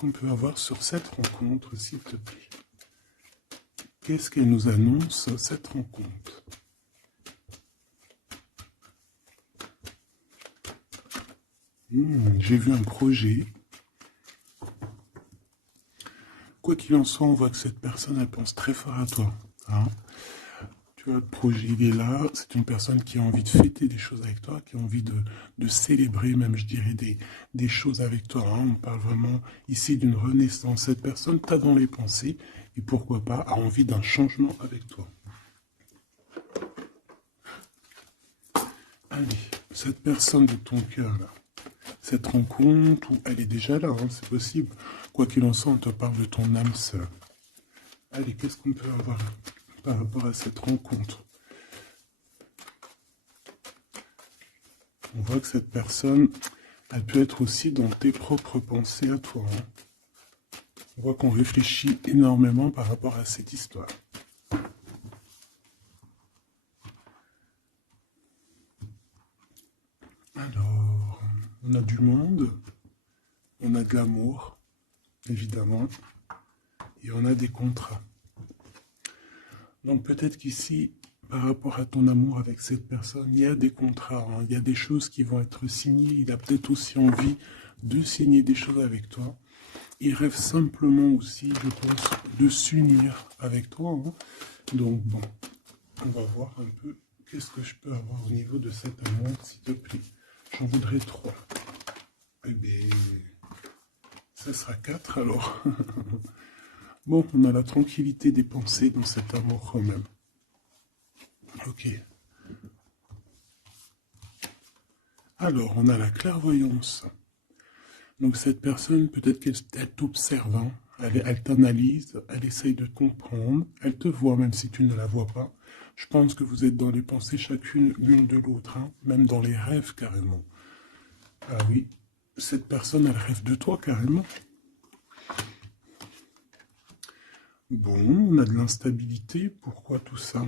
qu'on peut avoir sur cette rencontre, s'il te plaît? Qu'est-ce qu'elle nous annonce, cette rencontre? J'ai vu un projet. Quoi qu'il en soit, on voit que cette personne, elle pense très fort à toi. Hein. Tu vois, le projet, il est là. C'est une personne qui a envie de fêter des choses avec toi, qui a envie de célébrer même, je dirais, des choses avec toi. Hein. On parle vraiment ici d'une renaissance. Cette personne t'a dans les pensées et pourquoi pas a envie d'un changement avec toi. Allez, cette personne de ton cœur, là, cette rencontre, où elle est déjà là, hein, c'est possible. Quoi qu'il en soit, on te parle de ton âme sœur. Allez, qu'est-ce qu'on peut avoir par rapport à cette rencontre? On voit que cette personne, elle peut être aussi dans tes propres pensées à toi. Hein. On voit qu'on réfléchit énormément par rapport à cette histoire. Alors, on a du monde, on a de l'amour, évidemment, et on a des contrats. Donc peut-être qu'ici, par rapport à ton amour avec cette personne, il y a des contrats, hein, il y a des choses qui vont être signées, il a peut-être aussi envie de signer des choses avec toi. Il rêve simplement aussi, je pense, de s'unir avec toi. Hein. Donc bon, on va voir un peu qu'est-ce que je peux avoir au niveau de cet amour, s'il te plaît. J'en voudrais 3. Eh bien, ça sera 4 alors. Bon, on a la tranquillité des pensées dans cet amour quand même. Ok. Alors, on a la clairvoyance. Donc cette personne, peut-être qu'elle t'observe, hein. Elle t'analyse, elle essaye de te comprendre, elle te voit même si tu ne la vois pas. Je pense que vous êtes dans les pensées chacune l'une de l'autre, hein, même dans les rêves carrément. Ah oui, cette personne, elle rêve de toi carrément. Bon, on a de l'instabilité, pourquoi tout ça?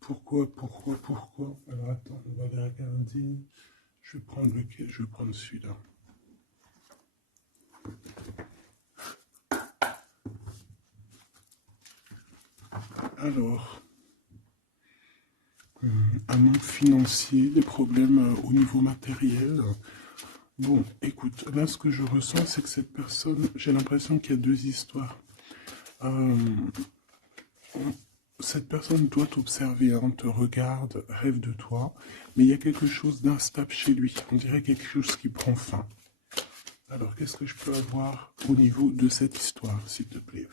Pourquoi? Alors attends, on va les regarder. Je vais prendre lequel? Je vais prendre celui-là. Alors, un manque financier, des problèmes au niveau matériel. Bon, écoute, là ce que je ressens, c'est que cette personne, j'ai l'impression qu'il y a 2 histoires. Euh, Cette personne doit t'observer, hein, te regarde, rêve de toi, mais il y a quelque chose d'instable chez lui. On dirait quelque chose qui prend fin. Alors, qu'est-ce que je peux avoir au niveau de cette histoire, s'il te plaît?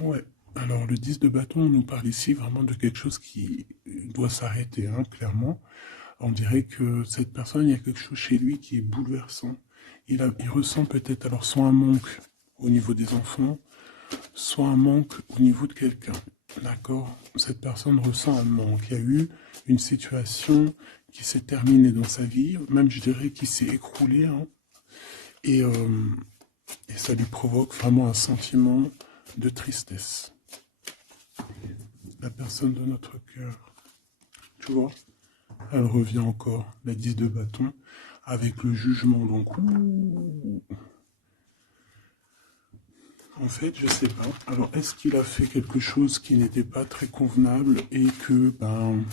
Ouais. Alors, le 10 de bâton nous parle ici vraiment de quelque chose qui doit s'arrêter, hein, clairement. On dirait que cette personne, il y a quelque chose chez lui qui est bouleversant. Il ressent peut-être alors soit un manque au niveau des enfants, soit un manque au niveau de quelqu'un. D'accord? Cette personne ressent un manque. Il y a eu une situation qui s'est terminée dans sa vie, même je dirais qui s'est écroulée, hein, et, euh, et ça lui provoque vraiment un sentiment de tristesse. La personne de notre cœur, tu vois, elle revient encore, la 10 de bâton, avec le jugement. Donc, en fait, je sais pas. Alors, est-ce qu'il a fait quelque chose qui n'était pas très convenable et que, ben,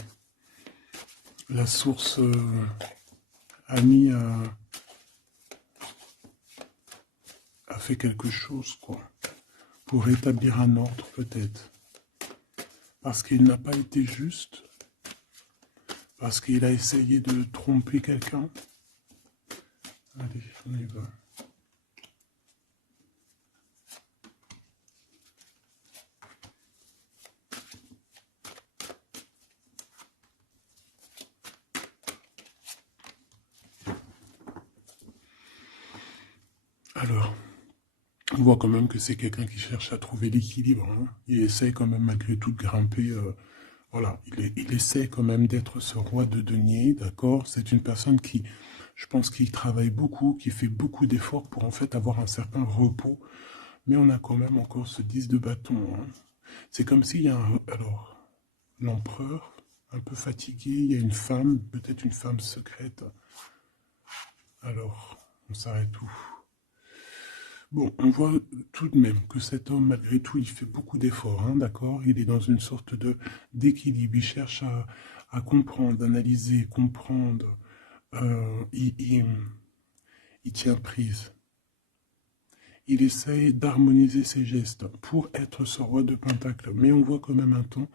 la source a mis a fait quelque chose, quoi, pour rétablir un ordre, peut-être. Parce qu'il n'a pas été juste, parce qu'il a essayé de tromper quelqu'un. Allez, on y va. Alors, on voit quand même que c'est quelqu'un qui cherche à trouver l'équilibre. Hein. Il essaie quand même malgré tout de grimper. Voilà, il essaie quand même d'être ce roi de denier, d'accord? C'est une personne qui, je pense, qui travaille beaucoup, qui fait beaucoup d'efforts pour en fait avoir un certain repos. Mais on a quand même encore ce 10 de bâton. Hein. C'est comme s'il y a un... Alors, l'empereur, un peu fatigué, il y a une femme, peut-être une femme secrète. Alors, on s'arrête où? Bon, on voit tout de même que cet homme, malgré tout, il fait beaucoup d'efforts, hein, d'accord? Il est dans une sorte d'équilibre, il cherche à comprendre, analyser, comprendre. Il tient prise. Il essaye d'harmoniser ses gestes pour être ce roi de Pentacle. Mais on voit quand même un temps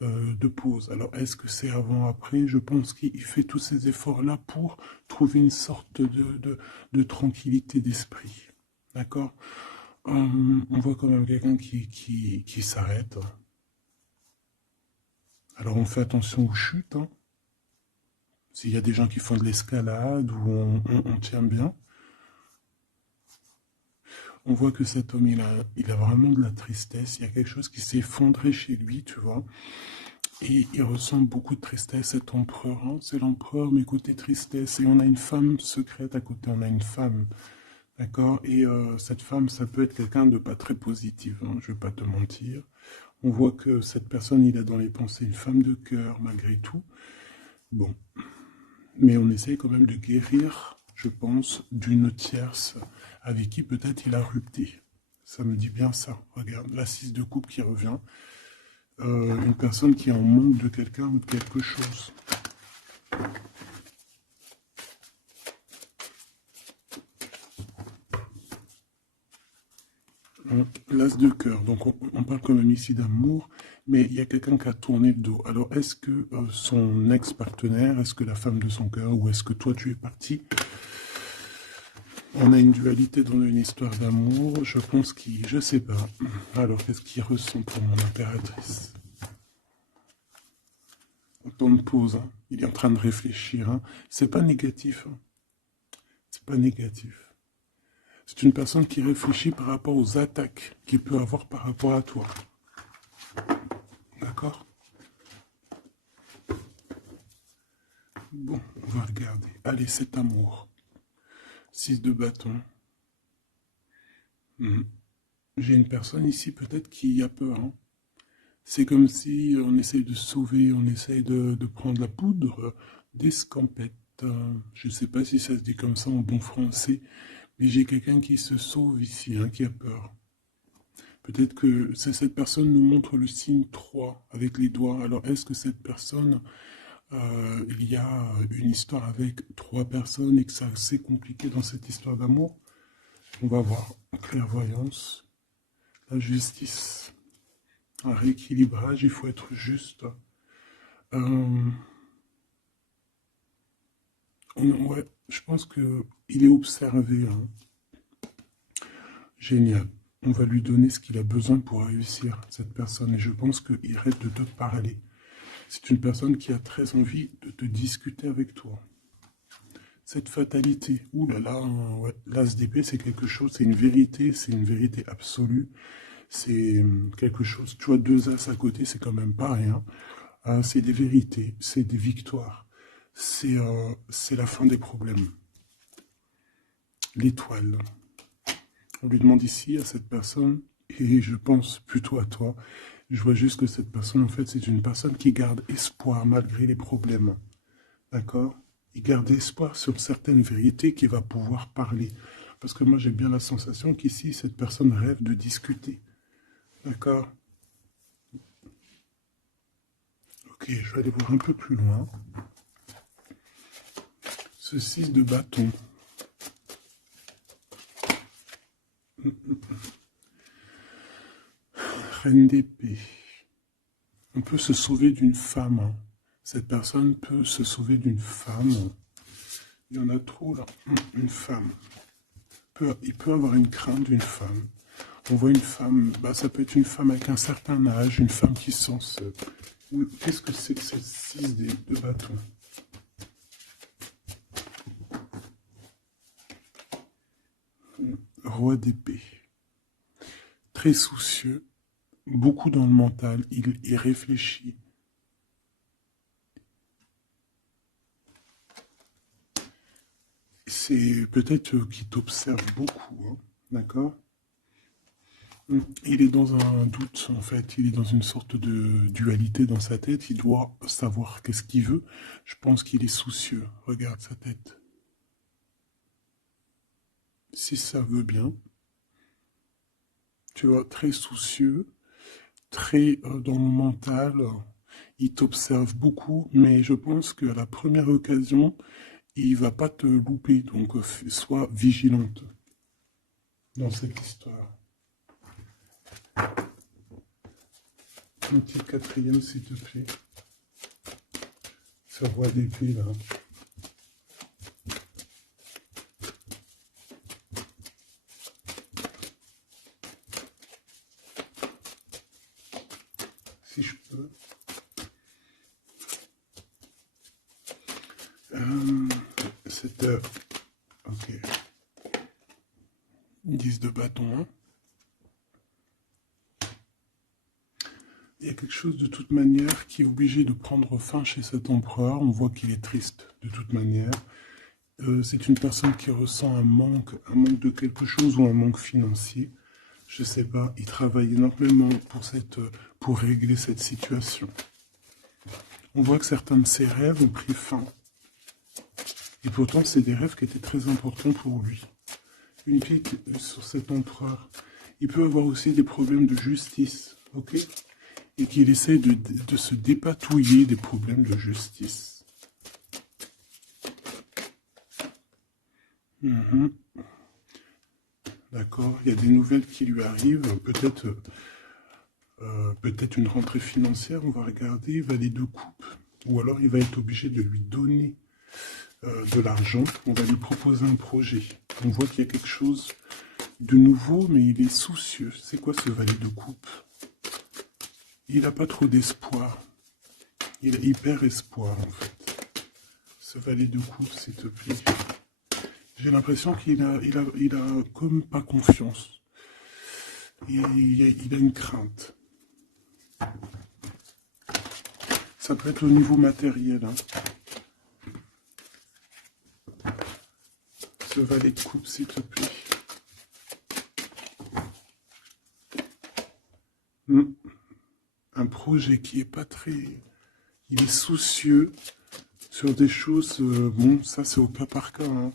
de pause. Alors, est-ce que c'est avant, après? Je pense qu'il fait tous ces efforts-là pour trouver une sorte de tranquillité d'esprit. D'accord? On voit quand même quelqu'un qui s'arrête. Alors, on fait attention aux chutes. Hein. S'il y a des gens qui font de l'escalade ou on tient bien. On voit que cet homme, il a vraiment de la tristesse. Il y a quelque chose qui s'est effondré chez lui, tu vois. Et il ressent beaucoup de tristesse, cet empereur. Hein. C'est l'empereur, mais côté tristesse. Et on a une femme secrète à côté. On a une femme, d'accord. Et cette femme, ça peut être quelqu'un de pas très positif. Hein, je vais pas te mentir. On voit que cette personne, il a dans les pensées une femme de cœur, malgré tout. Bon. Mais on essaye quand même de guérir, je pense, d'une tierce avec qui peut-être il a rupté. Ça me dit bien ça. Regarde, la 6 de coupe qui revient. Une personne qui est en manque de quelqu'un ou de quelque chose. L'as de cœur. Donc on parle quand même ici d'amour, mais il y a quelqu'un qui a tourné le dos. Alors est-ce que son ex-partenaire, est-ce que la femme de son cœur, ou est-ce que toi tu es parti? On a une dualité dans une histoire d'amour, je pense qu'il... Je sais pas. Alors, qu'est-ce qu'il ressent pour mon impératrice? On tourne pause, hein. Il est en train de réfléchir. Hein. C'est pas négatif. Hein. C'est pas négatif. C'est une personne qui réfléchit par rapport aux attaques qu'il peut avoir par rapport à toi. D'accord? Bon, on va regarder. Allez, cet amour. 6 de bâton. J'ai une personne ici peut-être qui a peur. Hein. C'est comme si on essaye de sauver, on essaye de prendre la poudre d'escampette. Je ne sais pas si ça se dit comme ça en bon français, mais j'ai quelqu'un qui se sauve ici, hein, qui a peur. Peut-être que cette personne nous montre le signe 3 avec les doigts. Alors, est-ce que cette personne, il y a une histoire avec 3 personnes et que c'est assez compliqué dans cette histoire d'amour? On va voir. Clairvoyance, la justice, un rééquilibrage, il faut être juste. Ouais, je pense qu'il est observé. Hein. Génial. On va lui donner ce qu'il a besoin pour réussir, cette personne. Et je pense qu'il reste de te parler. C'est une personne qui a très envie de te discuter avec toi. Cette fatalité, ouh là là, ouais, l'as d'épée, c'est quelque chose, c'est une vérité absolue. C'est quelque chose, tu vois, 2 as à côté, c'est quand même pas rien. C'est des vérités, c'est des victoires. C'est la fin des problèmes. L'étoile. On lui demande ici à cette personne, et je pense plutôt à toi, je vois juste que cette personne, en fait, c'est une personne qui garde espoir malgré les problèmes. D'accord? Il garde espoir sur certaines vérités qu'il va pouvoir parler. Parce que moi, j'ai bien la sensation qu'ici, cette personne rêve de discuter. D'accord? Ok, je vais aller voir un peu plus loin. Ce 6 de bâton. Reine d'épée. On peut se sauver d'une femme. Hein. Cette personne peut se sauver d'une femme. Il y en a trop là. Une femme. Il peut avoir une crainte d'une femme. On voit une femme, bah, ça peut être une femme avec un certain âge, une femme qui sent seule. Qu'est-ce que c'est que cette 6 de bâton? Roi d'épée. Très soucieux, beaucoup dans le mental, il réfléchit. C'est peut-être qu'il t'observe beaucoup, hein, d'accord? Il est dans un doute, en fait. Il est dans une sorte de dualité dans sa tête. Il doit savoir qu'est-ce qu'il veut. Je pense qu'il est soucieux. Regarde sa tête. Si ça veut bien, tu vois, très soucieux, très dans le mental. Il t'observe beaucoup, mais je pense qu'à la première occasion, il va pas te louper. Donc, sois vigilante dans cette histoire. Un petit quatrième, s'il te plaît. Ce roi d'épée, là. Si je peux. Cette heure. Ok. 10 de bâton. Hein. Il y a quelque chose de toute manière qui est obligé de prendre fin chez cet empereur. On voit qu'il est triste de toute manière. C'est une personne qui ressent un manque de quelque chose ou un manque financier. Je sais pas, il travaille énormément pour régler cette situation. On voit que certains de ses rêves ont pris fin. Et pourtant, c'est des rêves qui étaient très importants pour lui. Une pique sur cet empereur. Il peut avoir aussi des problèmes de justice, ok? Et qu'il essaie de se dépatouiller des problèmes de justice. D'accord, il y a des nouvelles qui lui arrivent, peut-être une rentrée financière, on va regarder, valet de coupe. Ou alors il va être obligé de lui donner de l'argent, on va lui proposer un projet. On voit qu'il y a quelque chose de nouveau, mais il est soucieux. C'est quoi ce valet de coupe? Il n'a pas trop d'espoir. Il a hyper espoir, en fait. Ce valet de coupe, s'il te plaît. J'ai l'impression qu'il a comme pas confiance. Il a une crainte. Ça peut être au niveau matériel. Hein. Ce valet de coupe, s'il te plaît. Un projet qui est pas très... Il est soucieux sur des choses... bon, ça c'est au cas par cas. Hein.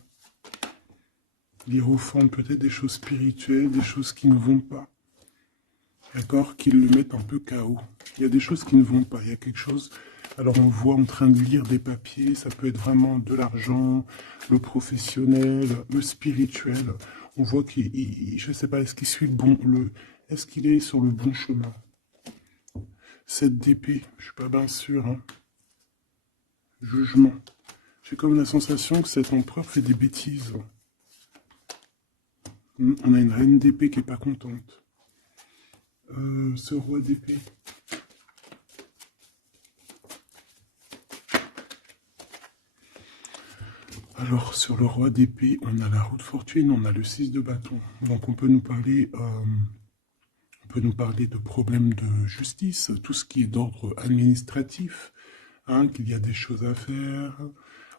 L'hiérophante, peut-être des choses spirituelles, des choses qui ne vont pas. D'accord? Qui le mettent un peu KO. Il y a des choses qui ne vont pas. Il y a quelque chose... Alors on le voit en train de lire des papiers, ça peut être vraiment de l'argent, le professionnel, le spirituel. On voit qu'il, je ne sais pas, est-ce qu'il suit est-ce qu'il est sur le bon chemin? Cette d'épée, je suis pas bien sûr. Hein. Jugement. J'ai comme la sensation que cet empereur fait des bêtises. On a une reine d'épée qui est pas contente. Ce roi d'épée. Alors, sur le roi d'épée, on a la roue de fortune, on a le 6 de bâton. Donc, on peut nous parler de problèmes de justice, tout ce qui est d'ordre administratif, hein, qu'il y a des choses à faire,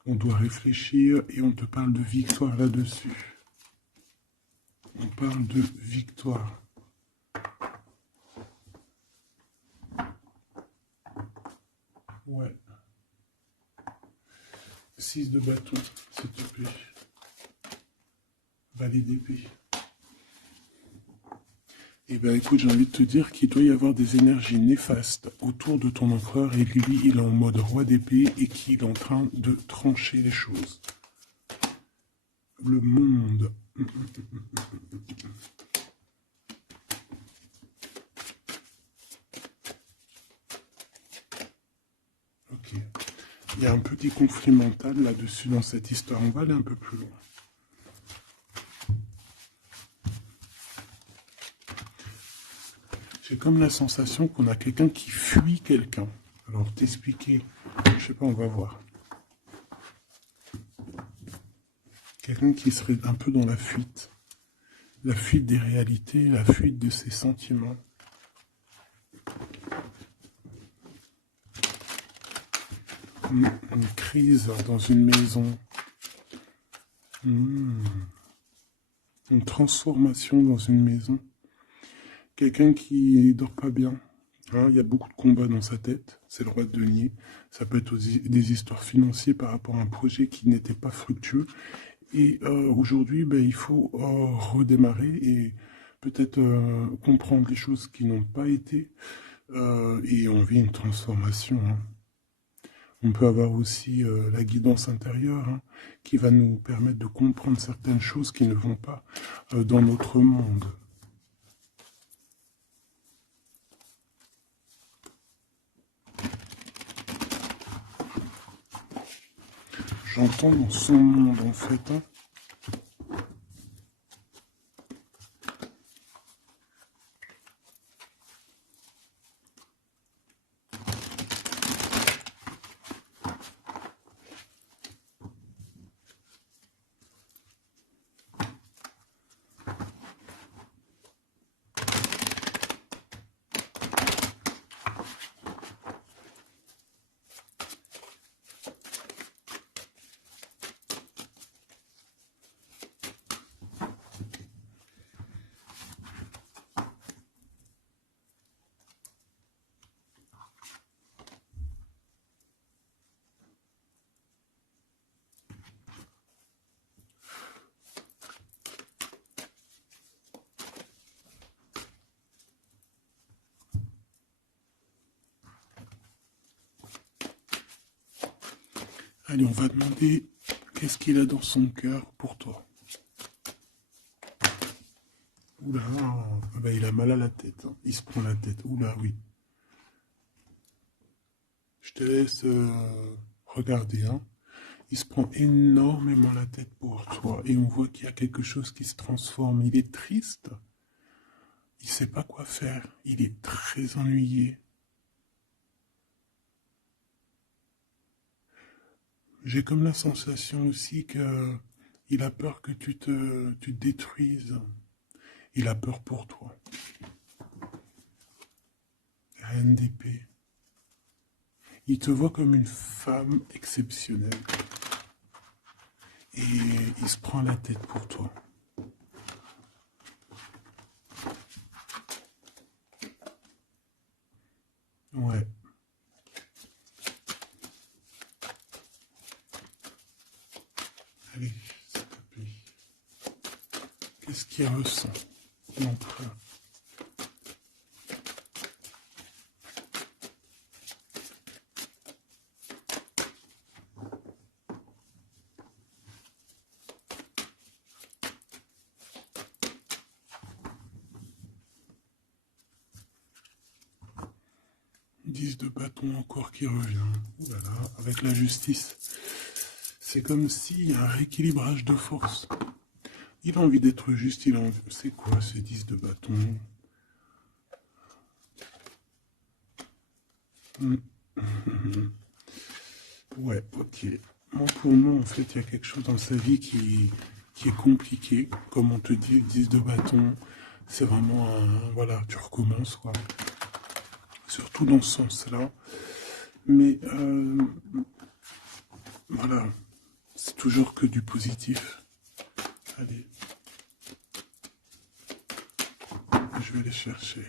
on doit réfléchir, et on te parle de victoire là-dessus. On parle de victoire. Ouais. 6 de bâton, s'il te plaît. Valet d'épée. Eh bien écoute, j'ai envie de te dire qu'il doit y avoir des énergies néfastes autour de ton empereur et lui, il est en mode roi d'épée et qu'il est en train de trancher les choses. Le monde. Ok. Il y a un petit conflit mental là-dessus dans cette histoire. On va aller un peu plus loin. J'ai comme la sensation qu'on a quelqu'un qui fuit quelqu'un. Alors t'expliquer, je sais pas, on va voir. Quelqu'un qui serait un peu dans la fuite des réalités, la fuite de ses sentiments. Une crise dans une maison. Une transformation dans une maison. quelqu'un qui dort pas bien. Hein, il y a beaucoup de combats dans sa tête. C'est le roi de denier. Ça peut être aussi des histoires financières par rapport à un projet qui n'était pas fructueux. Et aujourd'hui, ben, il faut redémarrer et peut-être comprendre les choses qui n'ont pas été. Et on vit une transformation. Hein. On peut avoir aussi la guidance intérieure hein, qui va nous permettre de comprendre certaines choses qui ne vont pas dans notre monde. J'entends dans son monde en fait. Hein. Allez, on va demander qu'est-ce qu'il a dans son cœur pour toi. Oula, ah bah, il a mal à la tête. Hein. Il se prend la tête. Oula, oui. Je te laisse regarder. Hein. Il se prend énormément la tête pour toi. Et on voit qu'il y a quelque chose qui se transforme. Il est triste. Il ne sait pas quoi faire. Il est très ennuyé. J'ai comme la sensation aussi que il a peur que tu te détruises. Il a peur pour toi. Reine d'épée. Il te voit comme une femme exceptionnelle. Et il se prend la tête pour toi. Ouais. Allez, s'il te plaît. Qu'est-ce qu'il ressent, l'empereur? Dix de bâton encore qui revient. Ouh là là, avec la justice. C'est comme s'il y a un rééquilibrage de force. Il a envie d'être juste, il a envie... C'est quoi ces 10 de bâton? Ouais, ok. Moi, pour moi, en fait, il y a quelque chose dans sa vie qui est compliqué. Comme on te dit, 10 de bâton, c'est vraiment un... Voilà, tu recommences, quoi. Surtout dans ce sens-là. Mais, voilà, c'est toujours que du positif. Allez. Je vais aller chercher.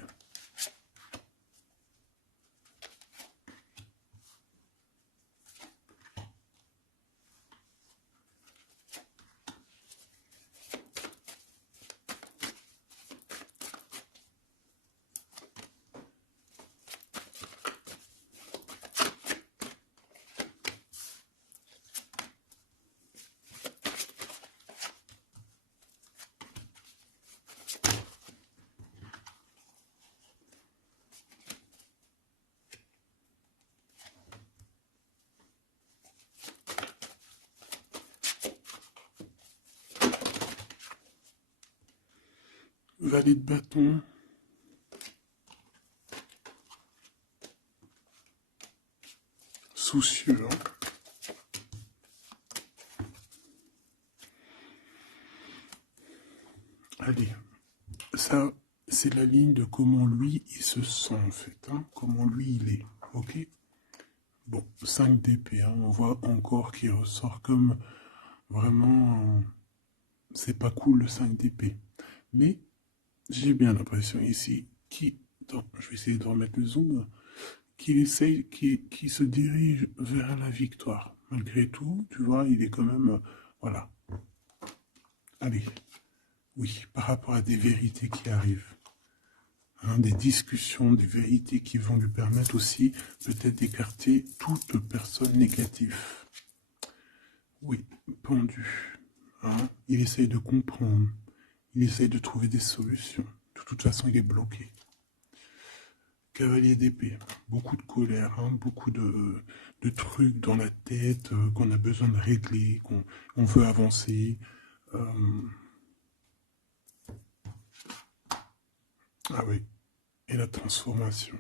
Valet de bâton. Soucieux. Hein. Allez. Ça, c'est la ligne de comment lui, il se sent, en fait. Hein, comment lui, il est. Ok. Bon, 5 d'épée. Hein, on voit encore qu'il ressort comme vraiment... c'est pas cool le 5 d'épée. Mais j'ai bien l'impression ici Attends, je vais essayer de remettre le zoom, qui se dirige vers la victoire. Malgré tout, tu vois, il est quand même, voilà. Allez, oui, par rapport à des vérités qui arrivent. Hein, des discussions, des vérités qui vont lui permettre aussi peut-être d'écarter toute personne négative. Oui, pendu. Hein, il essaye de comprendre. Il essaye de trouver des solutions. De toute façon, il est bloqué. Cavalier d'épée. Beaucoup de colère, hein, beaucoup de trucs dans la tête qu'on a besoin de régler, qu'on veut avancer. Ah oui. Et la transformation.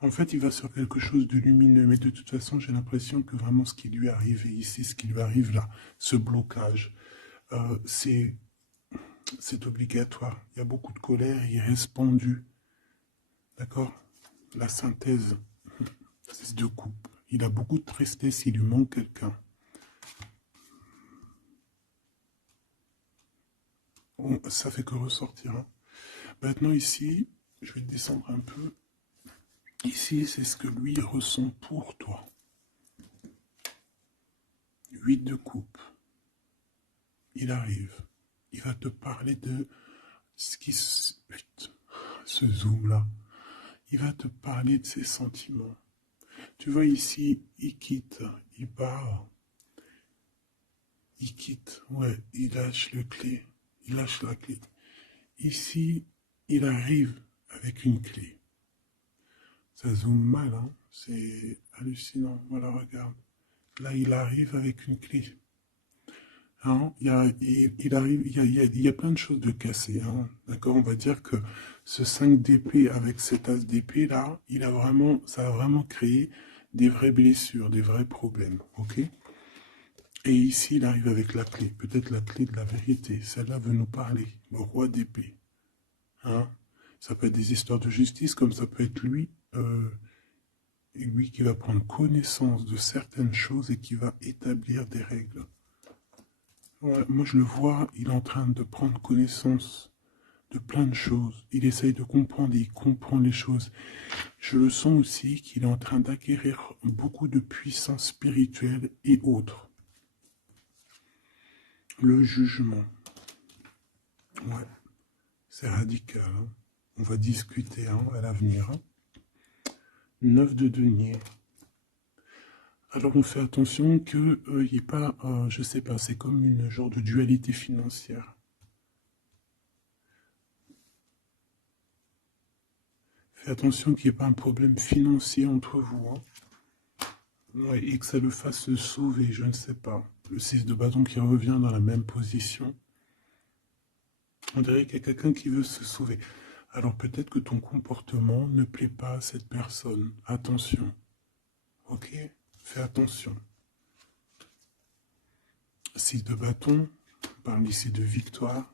En fait, il va sur quelque chose de lumineux, mais de toute façon, j'ai l'impression que vraiment ce qui lui arrive ici, ce qui lui arrive là, ce blocage, c'est obligatoire. Il y a beaucoup de colère, il reste pendu. D'accord? La synthèse, c'est de coupe. Il a beaucoup de tristesse, il lui manque quelqu'un. Ça fait que ressortir. Hein. Maintenant ici, je vais descendre un peu. Ici, c'est ce que lui ressent pour toi. 8 de coupe. Il arrive. Il va te parler de ce qui se... Ce zoom-là. Il va te parler de ses sentiments. Tu vois ici, il quitte, il part. Il quitte, ouais, il lâche le clé. Il lâche la clé. Ici, il arrive avec une clé. Ça zoome mal, hein. C'est hallucinant. Voilà, regarde. Là, il arrive avec une clé. Hein, il arrive, il y a plein de choses de cassées. Hein, d'accord, on va dire que ce 5 d'épée avec cet as d'épée là, ça a vraiment créé des vraies blessures, des vrais problèmes. Ok. Et ici, il arrive avec la clé, peut-être la clé de la vérité. Celle-là veut nous parler, le roi d'épée. Hein, ça peut être des histoires de justice, comme ça peut être lui qui va prendre connaissance de certaines choses et qui va établir des règles. Ouais, moi, je le vois, il est en train de prendre connaissance de plein de choses. Il essaye de comprendre et il comprend les choses. Je le sens aussi qu'il est en train d'acquérir beaucoup de puissance spirituelle et autres. Le jugement. Ouais, c'est radical. Hein. On va discuter hein, à l'avenir. Hein. 9 de denier. Alors on fait attention qu'il n'y ait pas, je sais pas, c'est comme une genre de dualité financière. Fais attention qu'il n'y ait pas un problème financier entre vous. Hein. Ouais, et que ça le fasse se sauver, je ne sais pas. Le 6 de bâton qui revient dans la même position. On dirait qu'il y a quelqu'un qui veut se sauver. Alors peut-être que ton comportement ne plaît pas à cette personne. Attention. Ok? Fais attention. 6 de bâton, on parle ici de victoire.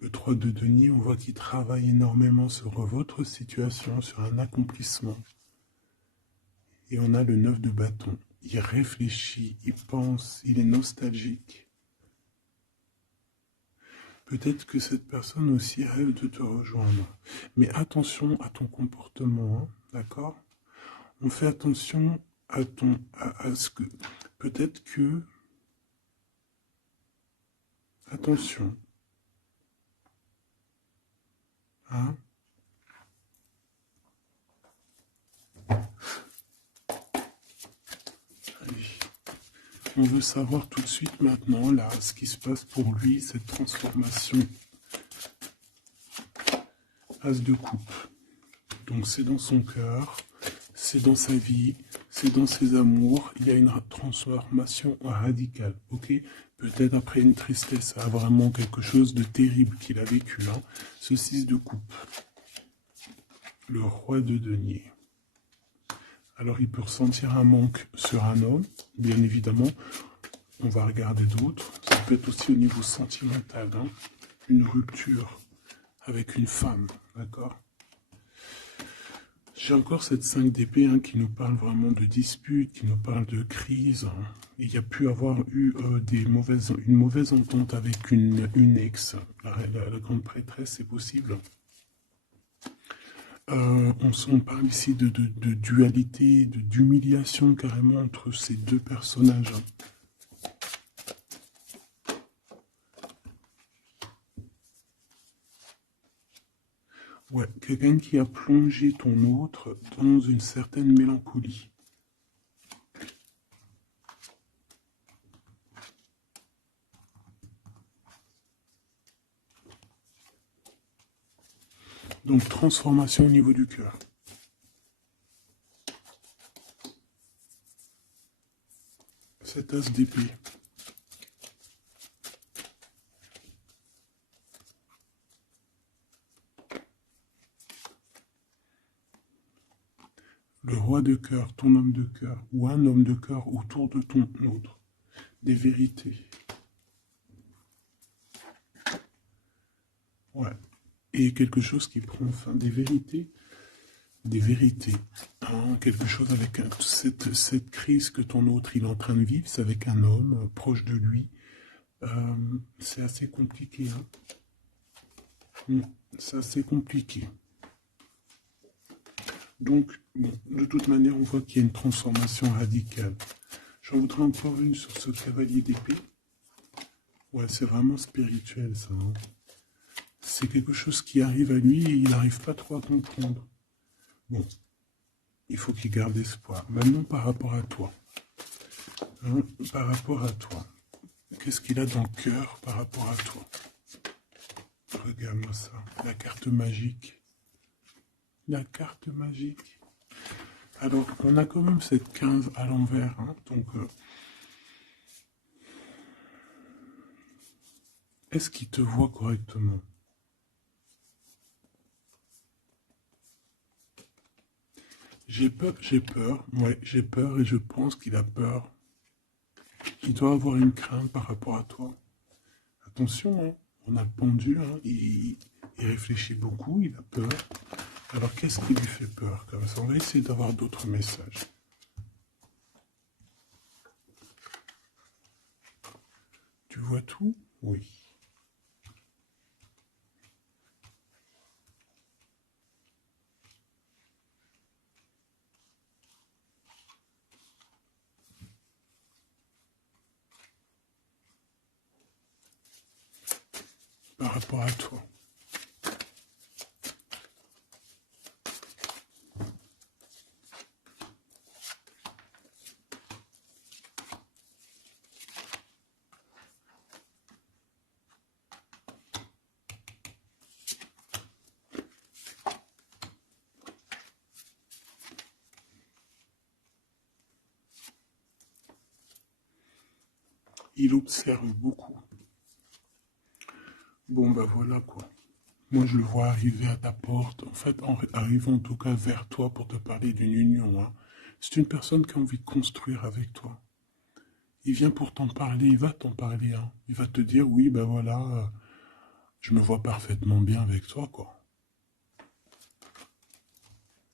Le 3 de denier, on voit qu'il travaille énormément sur votre situation, sur un accomplissement. Et on a le 9 de bâton. Il réfléchit, il pense, il est nostalgique. Peut-être que cette personne aussi rêve de te rejoindre. Mais attention à ton comportement, hein, d'accord? On fait attention à ce que... Peut-être que... Attention. Hein? Allez. On veut savoir tout de suite maintenant, là, ce qui se passe pour lui, cette transformation. As de coupe. Donc c'est dans son cœur, c'est dans sa vie, c'est dans ses amours. Il y a une transformation radicale, ok? Peut-être après une tristesse, vraiment quelque chose de terrible qu'il a vécu. Hein. Ce 6 de coupe. Le roi de denier. Alors il peut ressentir un manque sur un homme, bien évidemment. On va regarder d'autres. Ça peut être aussi au niveau sentimental, hein, une rupture avec une femme, d'accord? J'ai encore cette 5 d'épée hein, qui nous parle vraiment de dispute, qui nous parle de crise. Hein. il y a pu avoir eu une mauvaise entente avec une ex. La grande prêtresse, c'est possible. On parle ici de dualité, d'humiliation carrément entre ces deux personnages. Ouais, quelqu'un qui a plongé ton autre dans une certaine mélancolie. Donc, transformation au niveau du cœur. Cet as d'épée. Le roi de cœur, ton homme de cœur, ou un homme de cœur autour de ton autre. Des vérités. Ouais. Et quelque chose qui prend fin. Des vérités. Des vérités. Hein, quelque chose avec cette crise que ton autre il est en train de vivre, c'est avec un homme proche de lui. C'est assez compliqué. Hein. C'est assez compliqué. Donc, bon, de toute manière, on voit qu'il y a une transformation radicale. J'en voudrais encore une sur ce cavalier d'épée. Ouais, c'est vraiment spirituel, ça. Hein. C'est quelque chose qui arrive à lui et il n'arrive pas trop à comprendre. Bon, il faut qu'il garde espoir. Maintenant, par rapport à toi. Hein, par rapport à toi. Qu'est-ce qu'il a dans le cœur par rapport à toi? Regarde-moi ça. La carte magique. La carte magique. Alors, on a quand même cette 15 à l'envers. Hein, donc, est-ce qu'il te voit correctement? J'ai peur, ouais, j'ai peur et je pense qu'il a peur. Il doit avoir une crainte par rapport à toi. Attention, hein, on a le pendu, hein, il réfléchit beaucoup, il a peur. Alors qu'est-ce qui lui fait peur comme ça? On va essayer d'avoir d'autres messages. Tu vois tout? Oui. Par rapport à toi. Il observe beaucoup. Bon, bah voilà quoi. Moi, je le vois arriver à ta porte. En fait, arrivant en tout cas vers toi pour te parler d'une union. Hein. C'est une personne qui a envie de construire avec toi. Il vient pour t'en parler, il va t'en parler. Hein. Il va te dire, oui, ben voilà, je me vois parfaitement bien avec toi, quoi.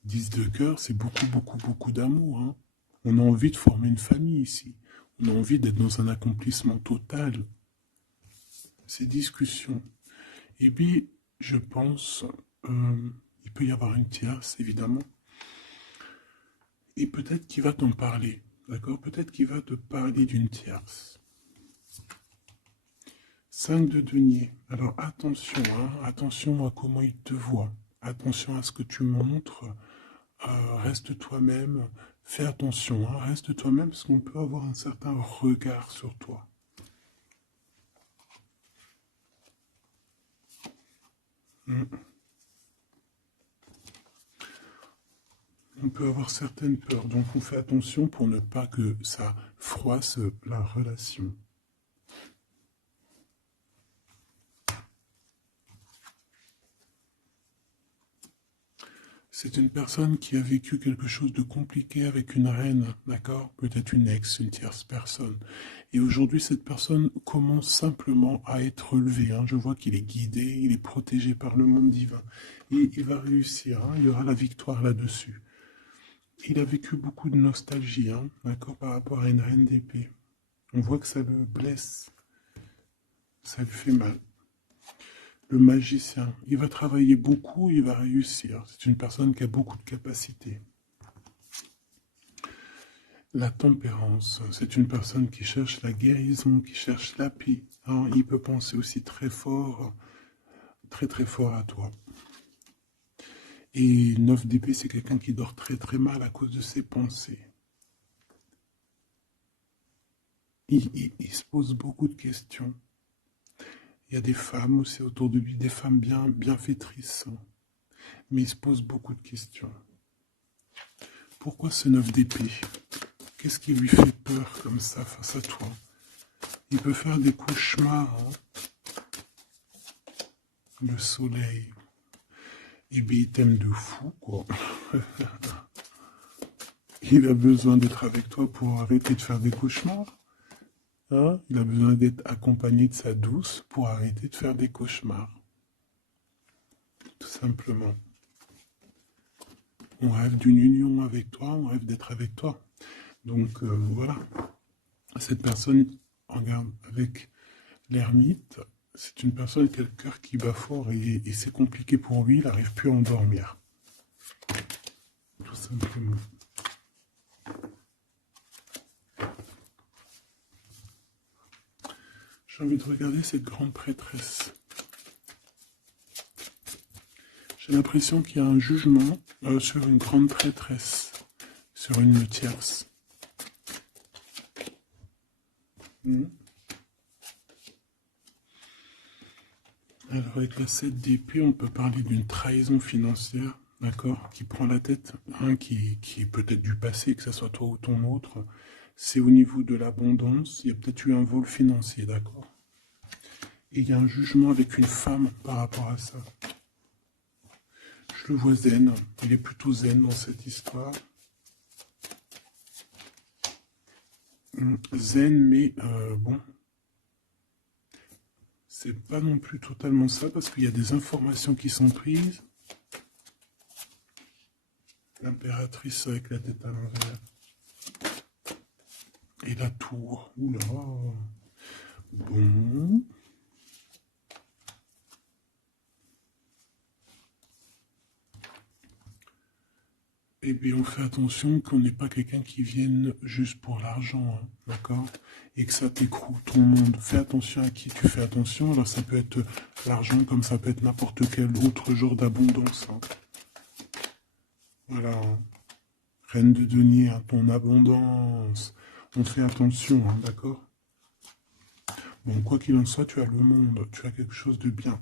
10 de cœur, c'est beaucoup, beaucoup, beaucoup d'amour. Hein. On a envie de former une famille ici. On a envie d'être dans un accomplissement total. Ces discussions. Et puis, je pense, il peut y avoir une tierce, évidemment. Et peut-être qu'il va t'en parler. D'accord? Peut-être qu'il va te parler d'une tierce. 5 de denier. Alors attention, hein, attention à comment il te voit. Attention à ce que tu montres. Reste toi-même. Fais attention, hein, reste toi-même parce qu'on peut avoir un certain regard sur toi. On peut avoir certaines peurs, donc on fait attention pour ne pas que ça froisse la relation. C'est une personne qui a vécu quelque chose de compliqué avec une reine, d'accord? Peut-être une ex, une tierce personne. Et aujourd'hui, cette personne commence simplement à être relevée. Hein. Je vois qu'il est guidé, il est protégé par le monde divin. Et il va réussir, hein. Il y aura la victoire là-dessus. Il a vécu beaucoup de nostalgie, hein, d'accord, par rapport à une reine d'épée. On voit que ça le blesse, ça lui fait mal. Le magicien, il va travailler beaucoup, il va réussir. C'est une personne qui a beaucoup de capacités. La tempérance, c'est une personne qui cherche la guérison, qui cherche la paix. Hein, il peut penser aussi très fort, très très fort à toi. Et 9 d'épée, c'est quelqu'un qui dort très très mal à cause de ses pensées. Il se pose beaucoup de questions. Il y a des femmes aussi autour de lui, des femmes bienfaitrices. Mais il se pose beaucoup de questions. Pourquoi ce 9 d'épée? Qu'est-ce qui lui fait peur comme ça face à toi? Il peut faire des cauchemars. Hein, le soleil. Eh bien, il t'aime de fou, quoi. Il a besoin d'être avec toi pour arrêter de faire des cauchemars. Hein? Il a besoin d'être accompagné de sa douce pour arrêter de faire des cauchemars. Tout simplement. On rêve d'une union avec toi, on rêve d'être avec toi. Donc voilà. Cette personne, regarde, avec l'ermite, c'est une personne qui a le cœur qui bat fort et c'est compliqué pour lui, il n'arrive plus à endormir. Tout simplement. J'ai envie de regarder cette grande prêtresse. J'ai l'impression qu'il y a un jugement sur une grande prêtresse, sur une tierce. Alors avec la 7 d'épée, on peut parler d'une trahison financière, d'accord, qui prend la tête, hein, qui est peut-être du passé, que ce soit toi ou ton autre. C'est au niveau de l'abondance, il y a peut-être eu un vol financier, d'accord. Et il y a un jugement avec une femme par rapport à ça. Je le vois zen, il est plutôt zen dans cette histoire. Zen, mais bon, c'est pas non plus totalement ça, parce qu'il y a des informations qui sont prises. L'impératrice avec la tête à l'envers. Et la tour. Oula. Bon. Eh bien, on fait attention qu'on n'ait pas quelqu'un qui vienne juste pour l'argent, hein, d'accord? Et que ça t'écroule ton monde. Fais attention à qui tu fais attention. Alors, ça peut être l'argent, comme ça peut être n'importe quel autre genre d'abondance. Hein. Voilà. Hein. Reine de denier, hein, ton abondance. On fait attention, hein, d'accord? Bon, quoi qu'il en soit, tu as le monde. Tu as quelque chose de bien.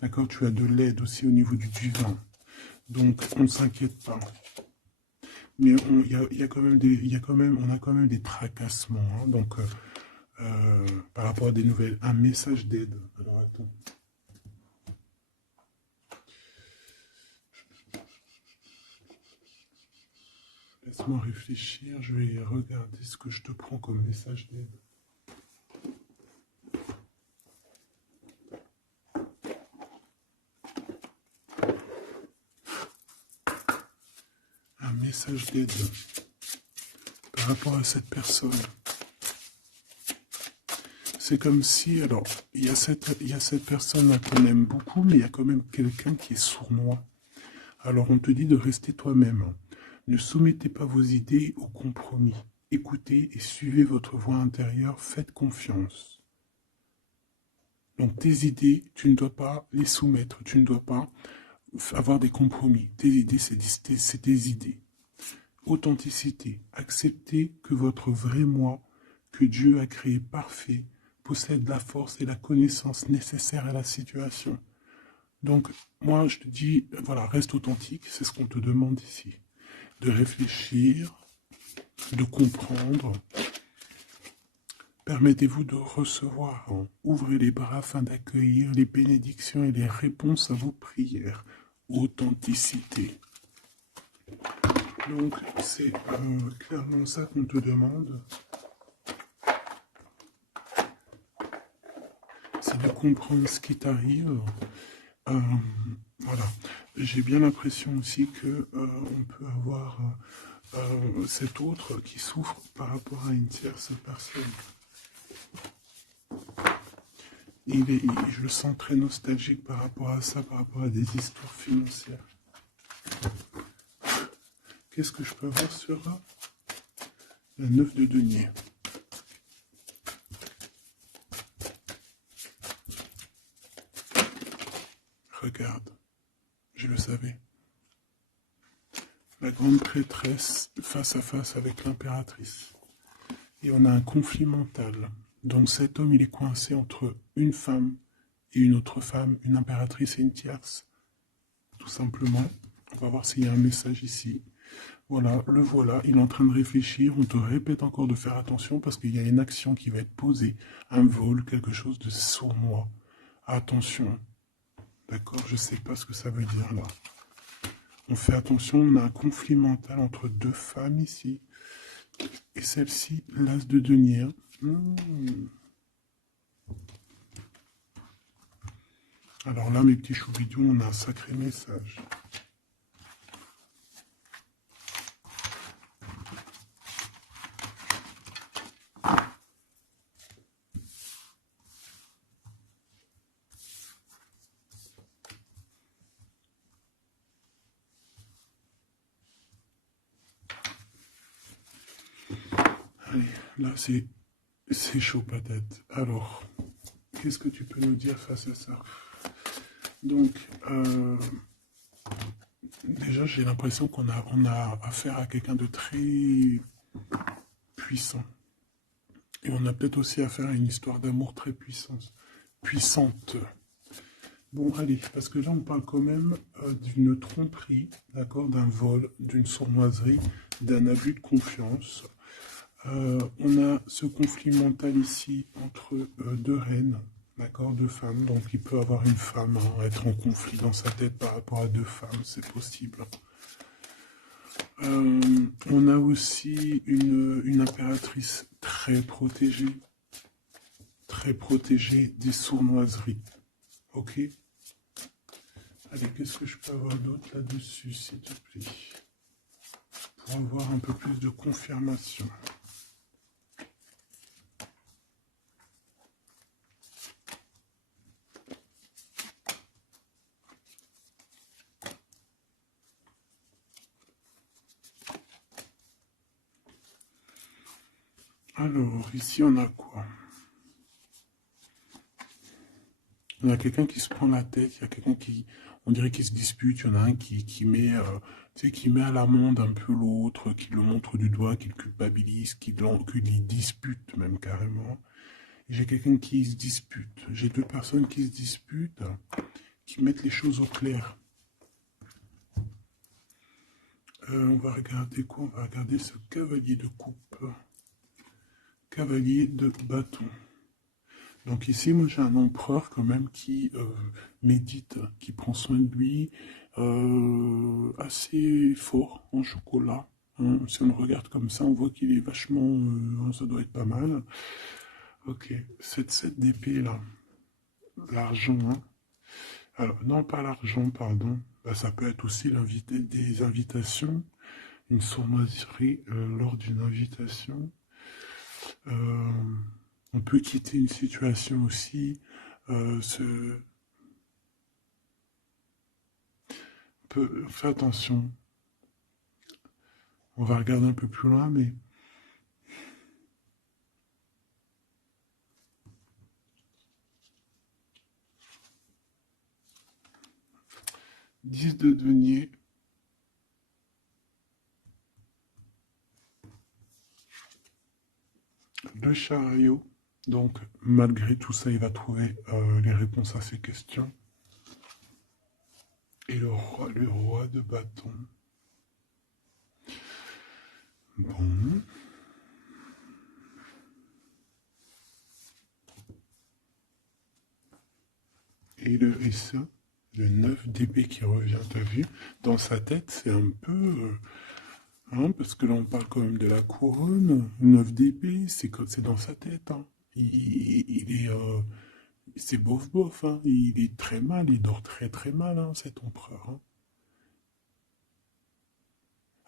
D'accord? Tu as de l'aide aussi au niveau du divin. Donc, on ne s'inquiète pas. Mais on a quand même des tracassements. Hein, donc, par rapport à des nouvelles, un message d'aide. Alors, attends. Laisse-moi réfléchir. Je vais regarder ce que je te prends comme message d'aide. Un message d'aide par rapport à cette personne. C'est comme si, alors, il y a cette personne-là qu'on aime beaucoup, mais il y a quand même quelqu'un qui est sournois. Alors, on te dit de rester toi-même. Ne soumettez pas vos idées au compromis. Écoutez et suivez votre voix intérieure, faites confiance. Donc, tes idées, tu ne dois pas les soumettre, tu ne dois pas avoir des compromis. Tes idées, c'est tes idées. Authenticité. Acceptez que votre vrai moi, que Dieu a créé parfait, possède la force et la connaissance nécessaires à la situation. Donc, moi, je te dis, voilà, reste authentique, c'est ce qu'on te demande ici. De réfléchir, de comprendre. Permettez-vous de recevoir. Ouvrez les bras afin d'accueillir les bénédictions et les réponses à vos prières. Authenticité. Donc, c'est clairement ça qu'on te demande. C'est de comprendre ce qui t'arrive. Voilà. J'ai bien l'impression aussi que on peut avoir cet autre qui souffre par rapport à une tierce personne. je le sens très nostalgique par rapport à ça, par rapport à des histoires financières. Qu'est-ce que je peux avoir sur la 9 de denier? Regarde, je le savais. La grande prêtresse face à face avec l'impératrice. Et on a un conflit mental. Donc cet homme, il est coincé entre une femme et une autre femme, une impératrice et une tierce. Tout simplement. On va voir s'il y a un message ici. Voilà, le voilà, il est en train de réfléchir. On te répète encore de faire attention parce qu'il y a une action qui va être posée. Un vol, quelque chose de sournois. Attention. D'accord, je ne sais pas ce que ça veut dire là. On fait attention, on a un conflit mental entre deux femmes ici. Et celle-ci, l'as de denier. Alors là, mes petits choubidous, on a un sacré message. Allez, là, c'est chaud patate. Alors, qu'est-ce que tu peux nous dire face à ça? Donc, déjà, j'ai l'impression qu'on a affaire à quelqu'un de très puissant. Et on a peut-être aussi affaire à une histoire d'amour très puissante. Bon, allez, parce que là, on parle quand même d'une tromperie, d'accord, d'un vol, d'une sournoiserie, d'un abus de confiance. On a ce conflit mental ici entre deux reines, d'accord, deux femmes. Donc, il peut avoir une femme être en conflit dans sa tête par rapport à deux femmes, c'est possible. On a aussi une impératrice très protégée des sournoiseries. Ok? Allez, qu'est-ce que je peux avoir d'autre là-dessus, s'il te plaît? Pour avoir un peu plus de confirmation. Alors, ici, on a quoi? Il y a quelqu'un qui se prend la tête, il y a quelqu'un qui, on dirait qu'il se dispute, il y en a un qui met, qui met à l'amende un peu l'autre, qui le montre du doigt, qui le culpabilise, qui le dispute même carrément. J'ai quelqu'un qui se dispute, j'ai deux personnes qui se disputent, qui mettent les choses au clair. On va regarder quoi? On va regarder ce cavalier de coupe. Cavalier de bâton. Donc ici, moi j'ai un empereur quand même qui médite, qui prend soin de lui, assez fort en chocolat. Hein. Si on le regarde comme ça, on voit qu'il est vachement... ça doit être pas mal. Ok, cette 7 d'épée là, l'argent. Hein. Alors, non, pas l'argent, pardon. Bah, ça peut être aussi des invitations, une sournoiserie lors d'une invitation. On peut quitter une situation aussi. Fais attention. On va regarder un peu plus loin, mais... « 10 de denier. Le chariot. Donc, malgré tout ça, il va trouver les réponses à ses questions. Et le roi de bâton. Bon. Et ça, le 9 d'épée qui revient, t'as vu? Dans sa tête, c'est un peu... hein, parce que là, on parle quand même de la couronne. 9 d'épée, c'est dans sa tête. Hein. Il est... c'est bof, hein. Il est très mal, il dort très mal, hein, cet empereur. Hein.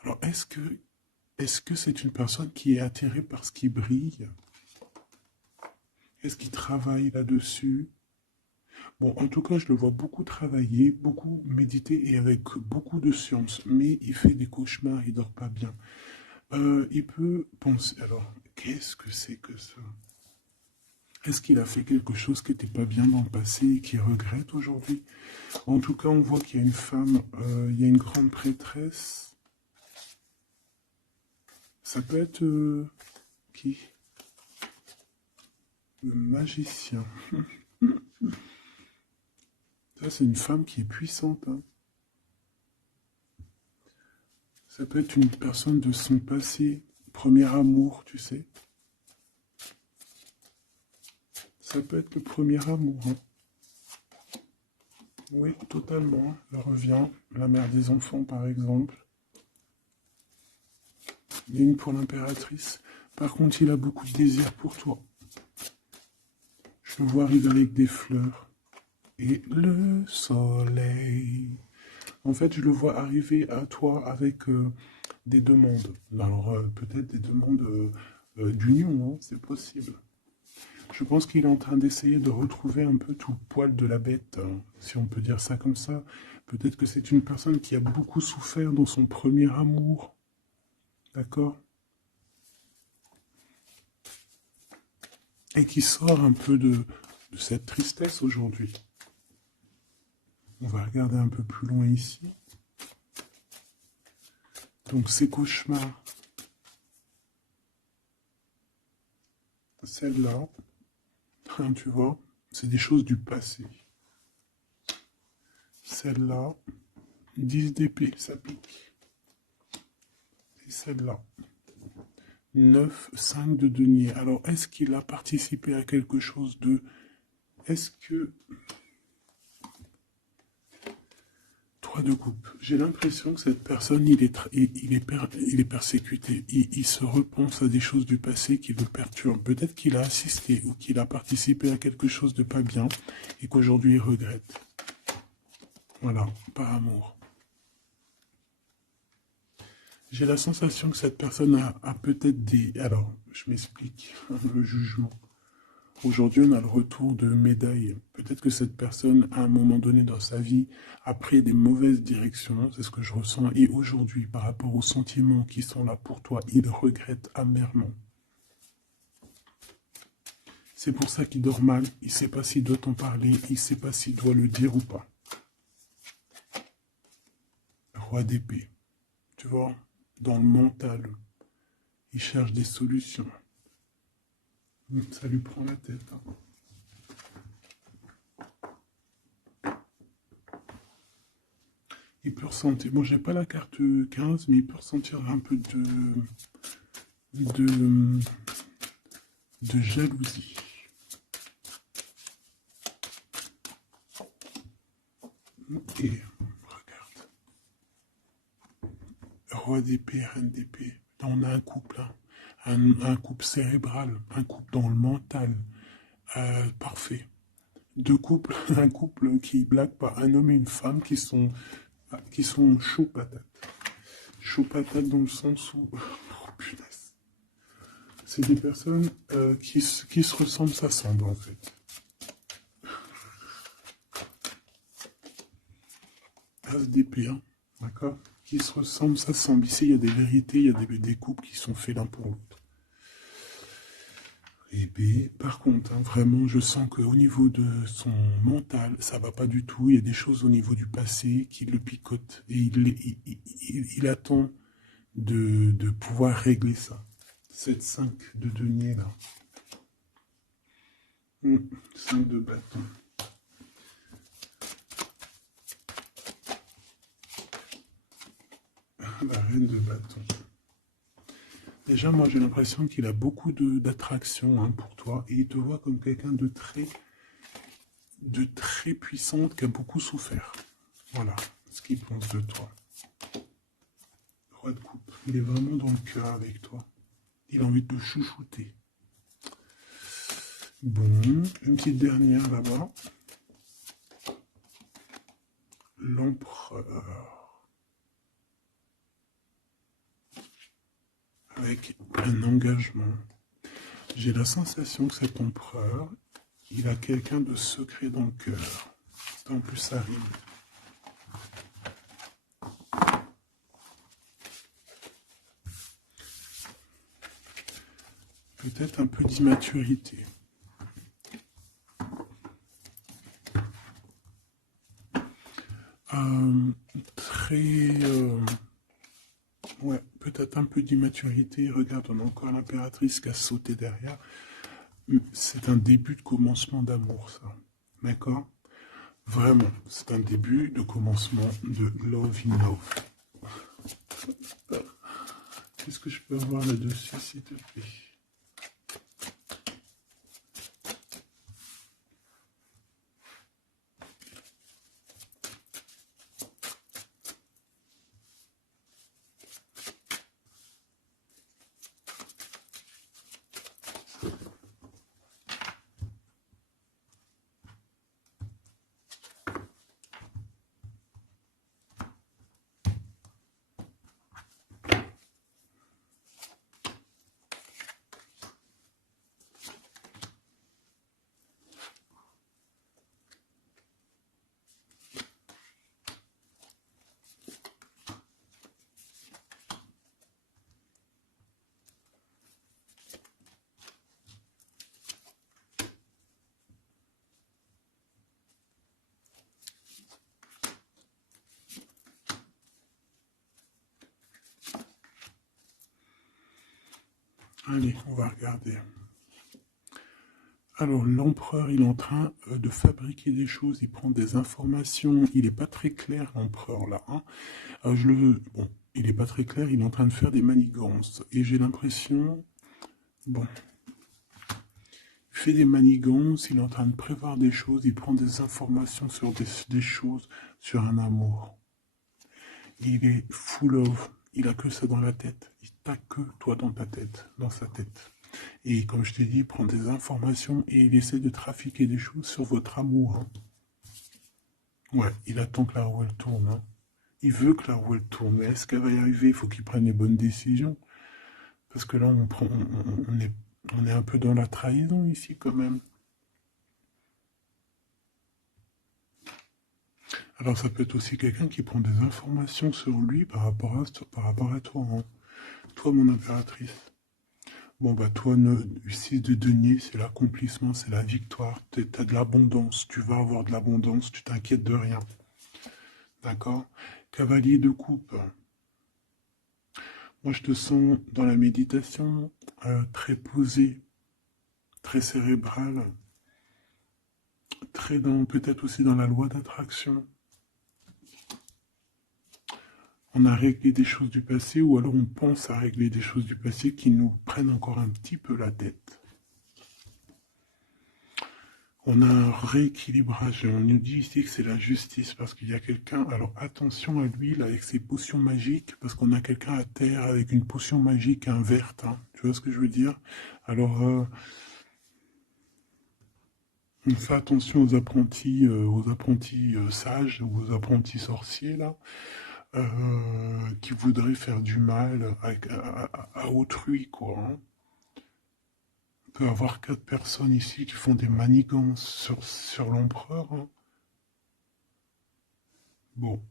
Alors, est-ce que c'est une personne qui est attirée par ce qui brille? Est-ce qu'il travaille là-dessus? Bon, en tout cas, je le vois beaucoup travailler, beaucoup méditer et avec beaucoup de science. Mais il fait des cauchemars, il dort pas bien. Il peut penser. Alors, qu'est-ce que c'est que ça? Est-ce qu'il a fait quelque chose qui n'était pas bien dans le passé et qu'il regrette aujourd'hui? En tout cas, on voit qu'il y a une femme, il y a une grande prêtresse. Ça peut être qui? Le magicien. Ça, c'est une femme qui est puissante, hein. Ça peut être une personne de son passé, premier amour, tu sais. Ça peut être le premier amour, hein. Oui, totalement. Elle revient. La mère des enfants, par exemple. Il y a une pour l'impératrice. Par contre, il a beaucoup de désir pour toi. Je le vois arriver avec des fleurs. Et le soleil. En fait, je le vois arriver à toi avec des demandes. Alors, peut-être des demandes d'union, hein, c'est possible. Je pense qu'il est en train d'essayer de retrouver un peu tout le poil de la bête, hein, si on peut dire ça comme ça. Peut-être que c'est une personne qui a beaucoup souffert dans son premier amour. D'accord? Et qui sort un peu de cette tristesse aujourd'hui. On va regarder un peu plus loin ici. Donc ces cauchemars, celle-là, hein, tu vois, c'est des choses du passé. Celle-là, 10 d'épée, ça pique. Et celle-là, 9, 5 de denier. Alors, est-ce qu'il a participé à quelque chose de... Est-ce que... 3 de coupe. J'ai l'impression que cette personne, il est persécuté. Il se repense à des choses du passé qui le perturbent. Peut-être qu'il a assisté ou qu'il a participé à quelque chose de pas bien et qu'aujourd'hui il regrette. Voilà, par amour. J'ai la sensation que cette personne a peut-être des... Alors, je m'explique, le jugement. Aujourd'hui, on a le retour de médaille. Peut-être que cette personne, à un moment donné dans sa vie, a pris des mauvaises directions, c'est ce que je ressens, et aujourd'hui, par rapport aux sentiments qui sont là pour toi, il regrette amèrement. C'est pour ça qu'il dort mal, il ne sait pas s'il doit t'en parler, il ne sait pas s'il doit le dire ou pas. Roi d'épée, tu vois, dans le mental, il cherche des solutions. Ça lui prend la tête, hein. Il peut ressentir, bon j'ai pas la carte 15, mais il peut ressentir un peu de, de jalousie. Et regarde, roi d'épée, reine d'épée, là on a un couple, hein. Un couple cérébral, un couple dans le mental, parfait. Deux couples, un couple qui blague pas, un homme et une femme qui sont chauds patates. Chaud patate dans le sens où... Oh, punaise. C'est des personnes qui se ressemblent, s'assemblent en fait. As d'épée, hein, d'accord? Qui se ressemblent, s'assemblent. Ici, il y a des vérités, il y a des couples qui sont faits l'un pour l'autre. Épée, par contre, hein, vraiment, je sens qu'au niveau de son mental, ça va pas du tout. Il y a des choses au niveau du passé qui le picotent. Et il attend de pouvoir régler ça. Cette 5 de denier là. 5 de bâton. La reine de bâton. Déjà, moi j'ai l'impression qu'il a beaucoup d'attraction, hein, pour toi. Et il te voit comme quelqu'un de très puissante qui a beaucoup souffert. Voilà ce qu'il pense de toi. Roi de coupe. Il est vraiment dans le cœur avec toi. Il a envie de te chouchouter. Bon, une petite dernière là-bas. L'empereur. Avec un engagement. J'ai la sensation que cet empereur, il a quelqu'un de secret dans le cœur. En plus, ça rime. Peut-être un peu d'immaturité. Ouais, peut-être un peu d'immaturité. Regarde, on a encore l'impératrice qui a sauté derrière. C'est un début de commencement d'amour, ça. D'accord? Vraiment, c'est un début de commencement de love in love. Qu'est-ce que je peux avoir là-dessus, s'il te plaît? Allez, on va regarder. Alors, l'empereur, il est en train de fabriquer des choses, il prend des informations, il n'est pas très clair, l'empereur, là. Hein. Bon, il n'est pas très clair, il est en train de faire des manigances. Et j'ai l'impression, bon, il fait des manigances, il est en train de prévoir des choses, il prend des informations sur des choses, sur un amour. Il est full of, il a que ça dans la tête, il t'a que toi dans ta tête, dans sa tête. Et comme je t'ai dit, il prend des informations et il essaie de trafiquer des choses sur votre amour. Hein. Ouais, il attend que la roue elle tourne. Hein. Il veut que la roue elle tourne. Mais est-ce qu'elle va y arriver? Il faut qu'il prenne les bonnes décisions. Parce que là, on est un peu dans la trahison ici quand même. Alors ça peut être aussi quelqu'un qui prend des informations sur lui par rapport à toi. Hein. Toi, mon impératrice. Bon, bah, toi, 6 de denier, c'est l'accomplissement, c'est la victoire. T'as de l'abondance, tu vas avoir de l'abondance, tu t'inquiètes de rien. D'accord? Cavalier de coupe. Moi, je te sens dans la méditation, très posé, très cérébral, très dans, peut-être aussi dans la loi d'attraction. On a réglé des choses du passé, ou alors on pense à régler des choses du passé qui nous prennent encore un petit peu la tête. On a un rééquilibrage. On nous dit ici que c'est la justice parce qu'il y a quelqu'un. Alors attention à lui là avec ses potions magiques parce qu'on a quelqu'un à terre avec une potion magique verte. Hein. Tu vois ce que je veux dire? Alors on fait attention aux apprentis sages ou aux apprentis sorciers là qui voudraient faire du mal à autrui quoi. Hein. On peut avoir 4 personnes ici qui font des manigances sur l'empereur. Hein. Bon.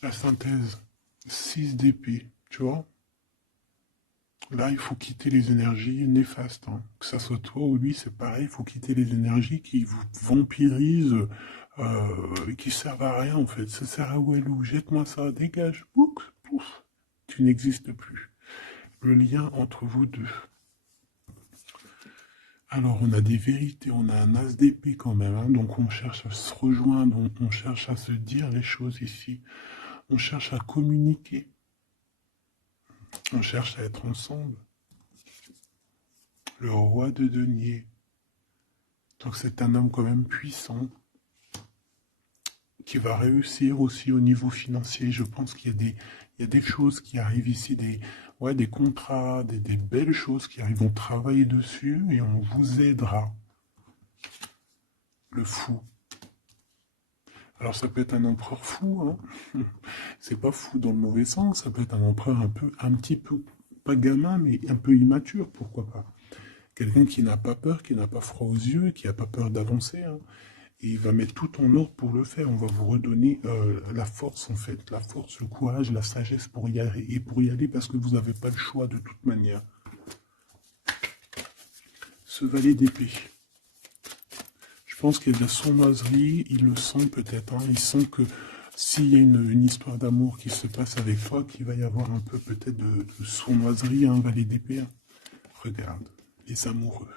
La synthèse, 6 d'épée, tu vois. Là, il faut quitter les énergies néfastes. Hein. Que ça soit toi ou lui, c'est pareil, il faut quitter les énergies qui vous vampirisent, qui servent à rien en fait. Ça sert à Walou, jette-moi ça, dégage, pouf, pouf. Tu n'existes plus. Le lien entre vous deux. Alors, on a des vérités, on a un as d'épée quand même, hein, donc on cherche à se rejoindre, on cherche à se dire les choses ici, on cherche à communiquer. On cherche à être ensemble. Le roi de denier. Donc c'est un homme quand même puissant qui va réussir aussi au niveau financier. Je pense qu'il y a des choses qui arrivent ici, des contrats, des belles choses qui arrivent. On travaille dessus et on vous aidera. Le fou. Alors ça peut être un empereur fou, hein. C'est pas fou dans le mauvais sens, ça peut être un empereur un petit peu, pas gamin, mais un peu immature, pourquoi pas. Quelqu'un qui n'a pas peur, qui n'a pas froid aux yeux, qui n'a pas peur d'avancer. Hein. Et il va mettre tout en ordre pour le faire. On va vous redonner la force, en fait. La force, le courage, la sagesse pour y aller. Et pour y aller parce que vous n'avez pas le choix de toute manière. Ce valet d'épée. Je pense qu'il y a de la sournoiserie. Il le sent peut-être. Hein. Il sent que s'il y a une histoire d'amour qui se passe avec toi, qu'il va y avoir un peu peut-être de sournoiserie, un valet d'épée. Hein. Regarde, les amoureux.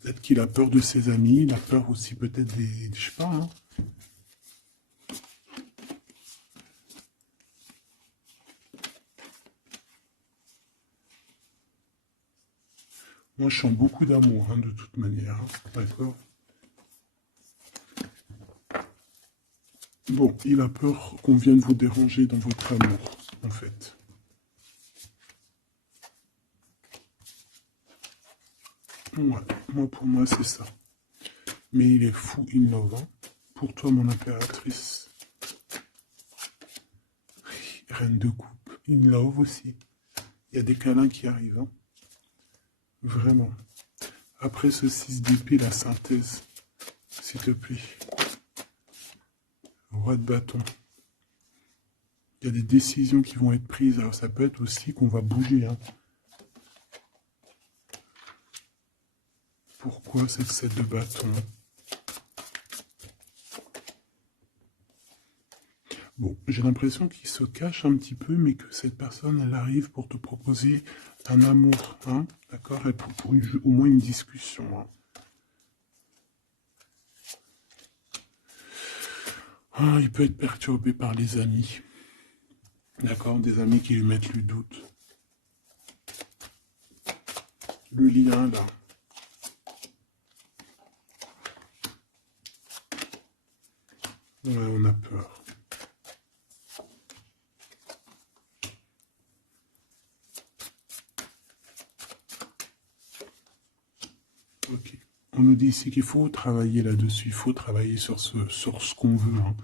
Peut-être qu'il a peur de ses amis, il a peur aussi peut-être des je sais pas. Hein. Moi, je sens beaucoup d'amour, hein, de toute manière. Hein. D'accord. Bon, il a peur qu'on vienne vous déranger dans votre amour, en fait. Ouais, moi, pour moi, c'est ça. Mais il est fou, innovant. Pour toi, mon impératrice. Reine de coupe. In love aussi. Il y a des câlins qui arrivent. Hein. Vraiment. Après ce 6 d'épée, la synthèse. S'il te plaît. Roi de bâton. Il y a des décisions qui vont être prises. Alors ça peut être aussi qu'on va bouger. Hein. Pourquoi cette 7 de bâton? Bon, j'ai l'impression qu'il se cache un petit peu, mais que cette personne, elle arrive pour te proposer un amour. Hein, d'accord? Et pour au moins une discussion. Hein. Ah, il peut être perturbé par les amis. D'accord? Des amis qui lui mettent le doute. Le lien, là. Ouais, on a peur. Ok. On nous dit ici qu'il faut travailler là-dessus. Il faut travailler sur ce qu'on veut. Hein.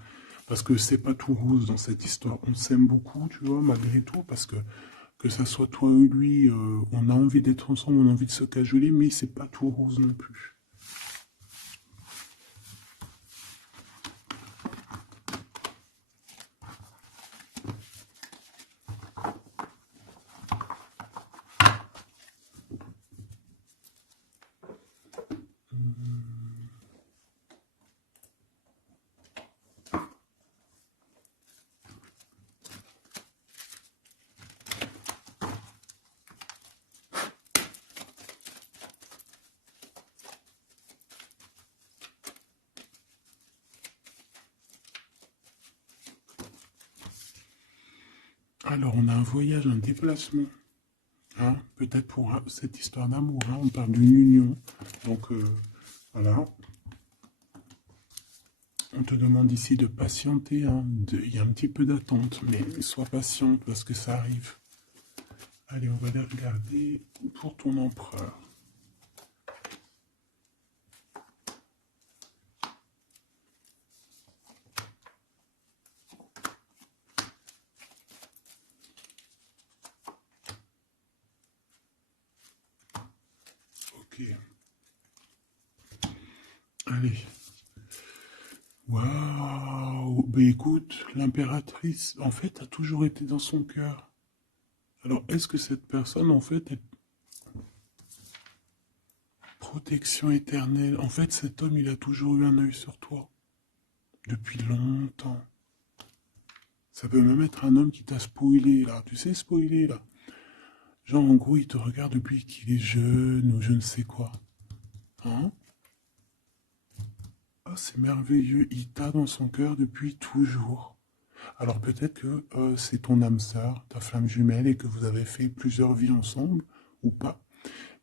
Parce que c'est pas tout rose dans cette histoire. On s'aime beaucoup, tu vois, malgré tout, parce que ça soit toi ou lui, on a envie d'être ensemble, on a envie de se cajoler, mais c'est pas tout rose non plus. Alors, on a un voyage, un déplacement. Hein, peut-être pour cette histoire d'amour. Hein, on parle d'une union. Donc, voilà. On te demande ici de patienter. Hein, il y a un petit peu d'attente, mais sois patiente parce que ça arrive. Allez, on va aller regarder pour ton empereur. Ok. Allez. Waouh. Ben écoute, l'impératrice, en fait, a toujours été dans son cœur. Alors, est-ce que cette personne, en fait, est protection éternelle? En fait, cet homme, il a toujours eu un œil sur toi. Depuis longtemps. Ça peut même être un homme qui t'a spoilé, là. Tu sais, spoiler, là. Genre, en gros, il te regarde depuis qu'il est jeune ou je ne sais quoi. Hein? Ah, c'est merveilleux. Il t'a dans son cœur depuis toujours. Alors peut-être que c'est ton âme sœur, ta flamme jumelle, et que vous avez fait plusieurs vies ensemble, ou pas.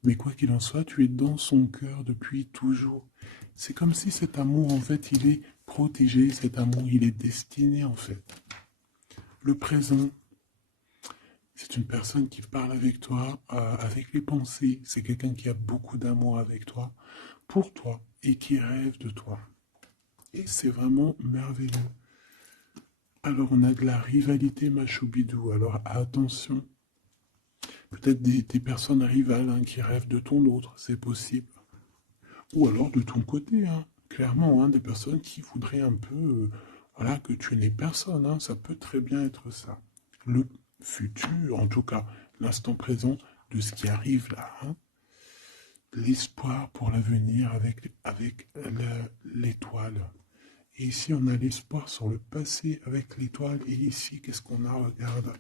Mais quoi qu'il en soit, tu es dans son cœur depuis toujours. C'est comme si cet amour, en fait, il est protégé, cet amour, il est destiné, en fait. Le présent, c'est une personne qui parle avec toi, avec les pensées. C'est quelqu'un qui a beaucoup d'amour avec toi, pour toi, et qui rêve de toi. Et c'est vraiment merveilleux. Alors, on a de la rivalité, Machoubidou. Alors, attention. Peut-être des personnes rivales hein, qui rêvent de ton autre, c'est possible. Ou alors de ton côté, hein, clairement, hein, des personnes qui voudraient un peu voilà, que tu n'aies personne. Hein, ça peut très bien être ça. Le futur, en tout cas, l'instant présent de ce qui arrive là. Hein, l'espoir pour l'avenir avec l'étoile. Et ici, on a l'espoir sur le passé avec l'étoile. Et ici, qu'est-ce qu'on a? Regarde,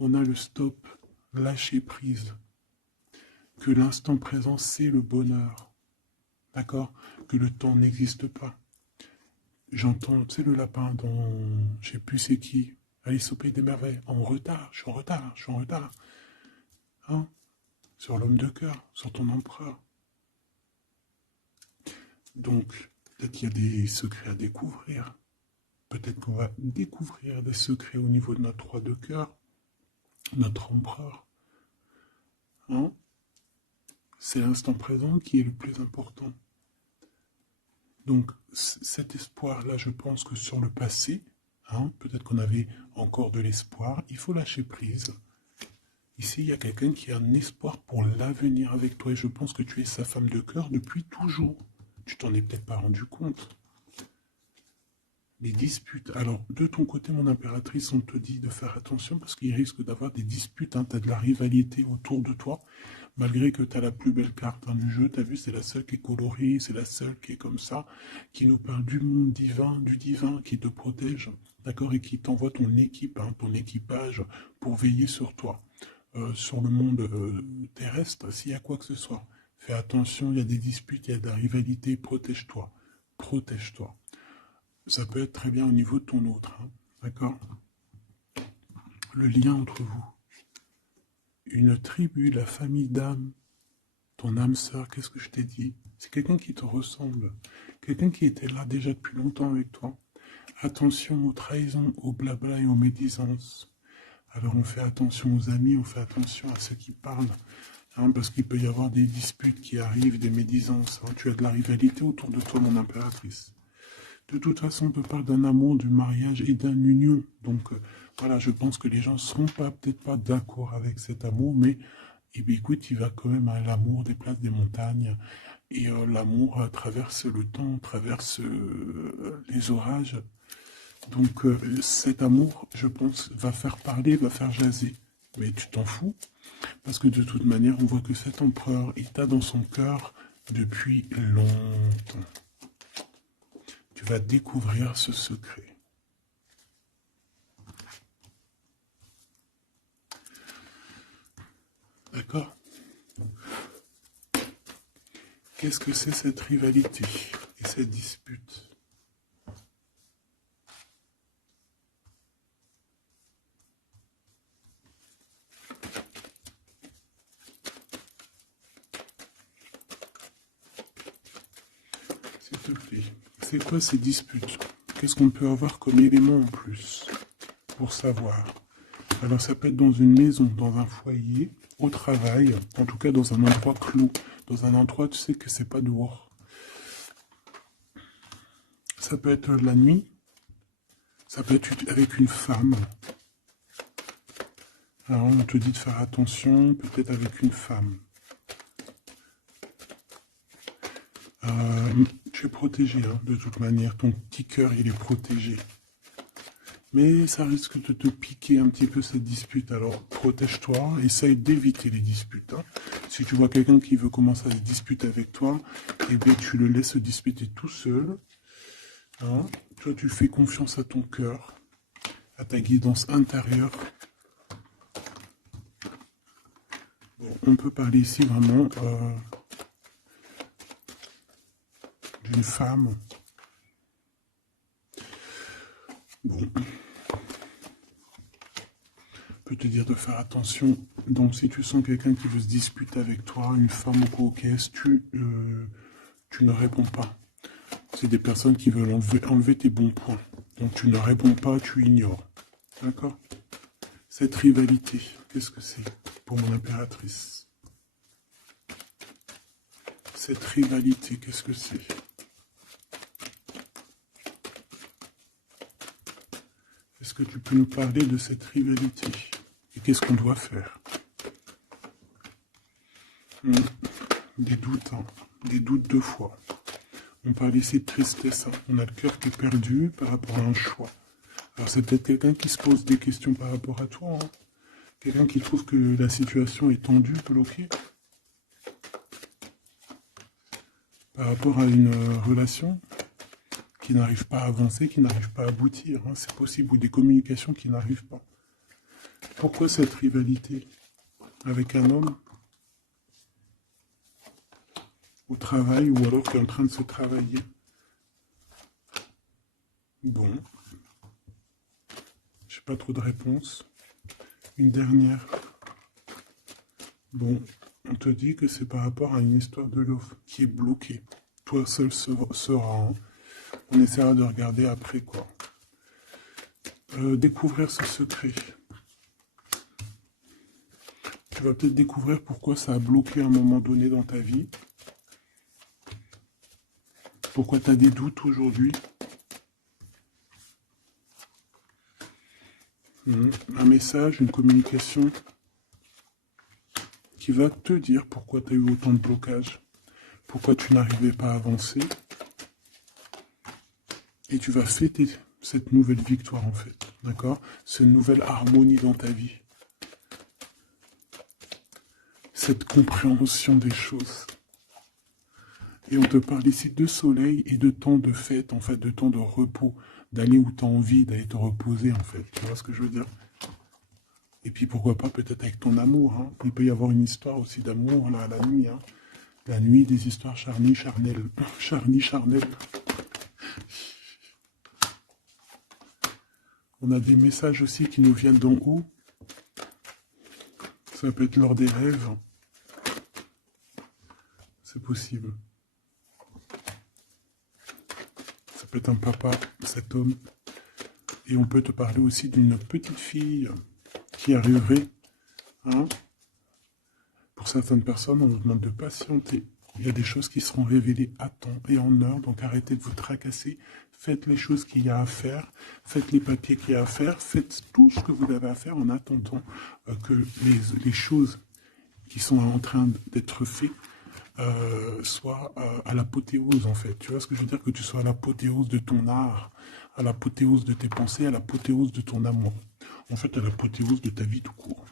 on a le stop, lâcher prise. Que l'instant présent, c'est le bonheur. D'accord? Que le temps n'existe pas. J'entends, tu sais, le lapin dans, je sais plus c'est qui, Alice au Pays des Merveilles. En retard, je suis en retard, je suis en retard. Hein? Sur l'homme de cœur, sur ton empereur. Donc, peut-être qu'il y a des secrets à découvrir. Peut-être qu'on va découvrir des secrets au niveau de notre roi de cœur, notre empereur. Hein? C'est l'instant présent qui est le plus important. Donc, cet espoir-là, je pense que sur le passé, hein, peut-être qu'on avait encore de l'espoir, il faut lâcher prise. Ici, il y a quelqu'un qui a un espoir pour l'avenir avec toi et je pense que tu es sa femme de cœur depuis toujours. Tu t'en es peut-être pas rendu compte. Les disputes. Alors, de ton côté, mon impératrice, on te dit de faire attention parce qu'il risque d'avoir des disputes. Hein. Tu as de la rivalité autour de toi, malgré que tu as la plus belle carte dans le jeu. Tu as vu, c'est la seule qui est colorée, c'est la seule qui est comme ça, qui nous parle du monde divin, du divin qui te protège, d'accord, et qui t'envoie ton équipe, hein, ton équipage pour veiller sur toi, sur le monde terrestre, s'il y a quoi que ce soit. Fais attention, il y a des disputes, il y a de la rivalité, protège-toi, protège-toi. Ça peut être très bien au niveau de ton autre, hein, d'accord? Le lien entre vous. Une tribu, la famille d'âme, ton âme sœur, qu'est-ce que je t'ai dit? C'est quelqu'un qui te ressemble, quelqu'un qui était là déjà depuis longtemps avec toi. Attention aux trahisons, aux blabla et aux médisances. Alors on fait attention aux amis, on fait attention à ceux qui parlent, hein, parce qu'il peut y avoir des disputes qui arrivent, des médisances. Hein. Tu as de la rivalité autour de toi, mon impératrice. De toute façon, on te parle d'un amour, du mariage et d'une union. Donc, voilà, je pense que les gens ne seront peut-être pas d'accord avec cet amour, mais eh bien, écoute, il va quand même à l'amour des places des montagnes. Et l'amour traverse le temps, traverse les orages. Donc, cet amour, je pense, va faire parler, va faire jaser. Mais tu t'en fous, parce que de toute manière, on voit que cet empereur, il t'a dans son cœur depuis longtemps. Tu vas découvrir ce secret. D'accord? Qu'est-ce que c'est cette rivalité et cette dispute? S'il te plaît, c'est quoi ces disputes? Qu'est-ce qu'on peut avoir comme élément en plus pour savoir? Alors ça peut être dans une maison, dans un foyer, au travail, en tout cas dans un endroit clos, dans un endroit tu sais que c'est pas dehors. Ça peut être la nuit, ça peut être avec une femme. Alors on te dit de faire attention, peut-être avec une femme. Tu es protégé, hein, de toute manière, ton petit cœur il est protégé. Mais ça risque de te piquer un petit peu cette dispute, alors protège-toi, essaye d'éviter les disputes. Hein. Si tu vois quelqu'un qui veut commencer à se disputer avec toi, eh bien tu le laisses se disputer tout seul. Hein. Toi tu fais confiance à ton cœur, à ta guidance intérieure. Bon, on peut parler ici vraiment d'une femme. Bon. Peut te dire de faire attention. Donc si tu sens quelqu'un qui veut se disputer avec toi, une femme ou coquesse, tu ne réponds pas. C'est des personnes qui veulent enlever tes bons points. Donc tu ne réponds pas, tu ignores. D'accord? Cette rivalité, qu'est-ce que c'est pour mon impératrice? Cette rivalité, qu'est-ce que c'est? Est-ce que tu peux nous parler de cette rivalité? Et qu'est-ce qu'on doit faire? Des doutes, hein. Des doutes deux fois. On parle ici de tristesse, hein. On a le cœur qui est perdu par rapport à un choix. Alors c'est peut-être quelqu'un qui se pose des questions par rapport à toi, hein. Quelqu'un qui trouve que la situation est tendue, bloquée, par rapport à une relation qui n'arrive pas à avancer, qui n'arrive pas à aboutir, hein. C'est possible, ou des communications qui n'arrivent pas. Pourquoi cette rivalité avec un homme au travail ou alors qui est en train de se travailler? Bon, j'ai pas trop de réponses. Une dernière. Bon, on te dit que c'est par rapport à une histoire de love qui est bloquée. Toi seul sera. Hein. On essaiera de regarder après quoi. Découvrir ce secret. Tu vas peut-être découvrir pourquoi ça a bloqué à un moment donné dans ta vie. Pourquoi tu as des doutes aujourd'hui. Un message, une communication qui va te dire pourquoi tu as eu autant de blocages, pourquoi tu n'arrivais pas à avancer. Et tu vas fêter cette nouvelle victoire en fait, d'accord? Cette nouvelle harmonie dans ta vie. Cette compréhension des choses. Et on te parle ici de soleil et de temps de fête, en fait, de temps de repos, d'aller où tu as envie, d'aller te reposer, en fait. Tu vois ce que je veux dire? Et puis pourquoi pas peut-être avec ton amour, hein. Il peut y avoir une histoire aussi d'amour là, à la nuit, hein. La nuit, des histoires charnies, charnelles. Charnies, charnelles. On a des messages aussi qui nous viennent d'en haut. Ça peut être lors des rêves. C'est possible. Ça peut être un papa, cet homme. Et on peut te parler aussi d'une petite fille qui arriverait. Hein. Pour certaines personnes, on nous demande de patienter. Il y a des choses qui seront révélées à temps et en heure, donc arrêtez de vous tracasser. Faites les choses qu'il y a à faire, faites les papiers qu'il y a à faire, faites tout ce que vous avez à faire en attendant que les choses qui sont en train d'être faites soient à l'apothéose en fait. Tu vois ce que je veux dire? Que tu sois à l'apothéose de ton art, à l'apothéose de tes pensées, à l'apothéose de ton amour. En fait, à l'apothéose de ta vie tout court.